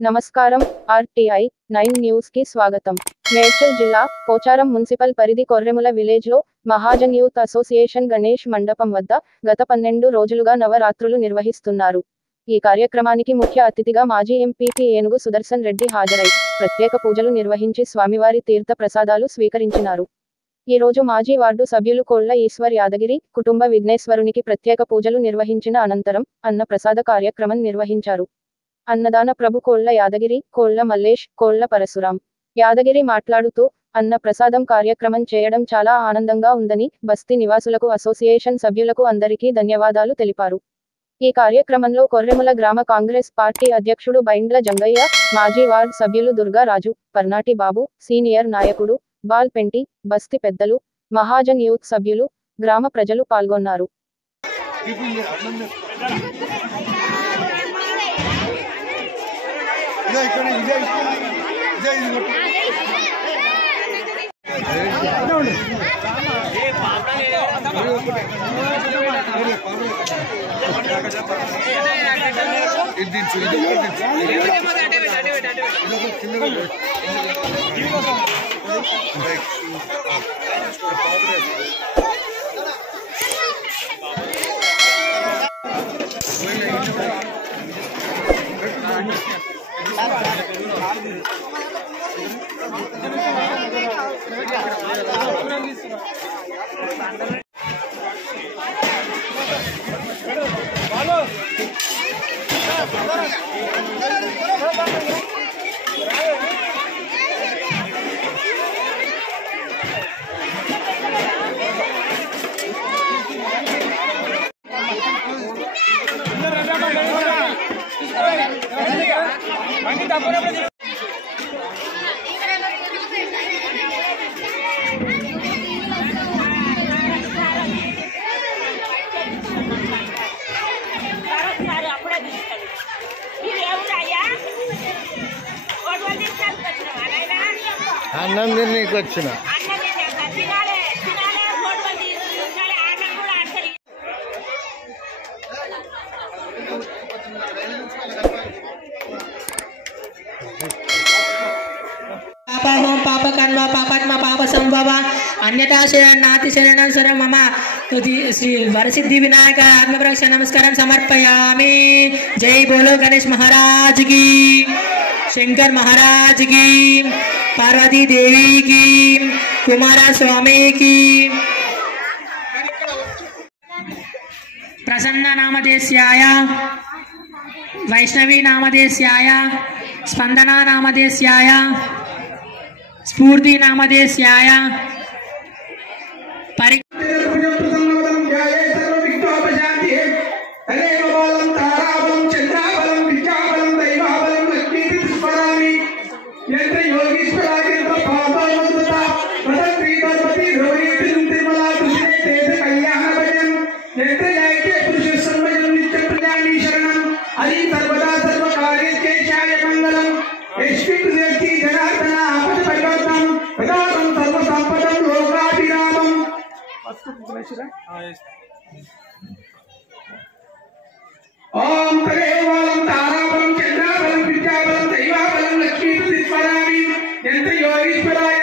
నమస్కారం. RTI 9 news కి స్వాగతం. మేడ్చల్ జిల్లా పోచారం మున్సిపల్ పరిధి కొర్రెముల విలేజ్ లో మహాజన్ యూత్ అసోసియేషన్ గణేష్ మండపం వద్ద గత 12 రోజులుగా నవరాత్రులు నిర్వహిస్తున్నారు. ఈ కార్యక్రమానికి ముఖ్య అతిథిగా మాజీ ఎంపీపీ ఏనుగు సుదర్శన్ రెడ్డి హాజరై ప్రత్యేక పూజలు నిర్వహించి స్వామివారి తీర్థ ప్రసాదాలు స్వీకరించినారు. ఈ రోజు మాజీ వార్డు సభ్యులు కోళ్ల ఈశ్వర్ యాదగిరి కుటుంబ విఘ్నేశ్వరునికి ప్రత్యేక పూజలు నిర్వహించిన అనంతరం అన్న ప్రసాద కార్యక్రమం నిర్వహించారు. అన్నదాన ప్రభు కోళ్ల యాదగిరి, కోళ్ల మల్లేష్, కోళ్ల పరశురాం యాదగిరి మాట్లాడుతూ అన్న ప్రసాదం కార్యక్రమం చేయడం చాలా ఆనందంగా ఉందని, బస్తీ నివాసులకు, అసోసియేషన్ సభ్యులకు అందరికీ ధన్యవాదాలు తెలిపారు. ఈ కార్యక్రమంలో కొర్రెముల గ్రామ కాంగ్రెస్ పార్టీ అధ్యక్షుడు బైండ్ల జంగయ్య, మాజీ వార్డ్ సభ్యులు దుర్గా రాజు, పర్నాటి బాబు, సీనియర్ నాయకుడు బాల్ పెంటి, బస్తీ పెద్దలు, మహాజన్ యూత్ సభ్యులు, గ్రామ ప్రజలు పాల్గొన్నారు. అన్నం తిననీకి వచ్చిన పాపకన్వ పాపత్మ పాప సంభవ అన్యతా శరణ్ నాతి శరణం స్వరం మమ శ్రీ వరసిద్ధి వినాయక ఆత్మప్రక్ష నమస్కారం సమర్పయామి. జై బోలో గణేష్ महाराज की, शंकर महाराज की, पार्वती देवी की, कुमारा स्वामी की. प्रसन्न नामधेस्याय, वैष्णवी नामधेस्याय, स्पंदना नामधेस्याय, स्फूर्ति नामधेस्याय, ओम कलेवालम ताराबलम चंद्राबलम विद्याबलम दैवाबलम लक्ष्मी प्रतिस्मरामि यंत्र योगीश्वराय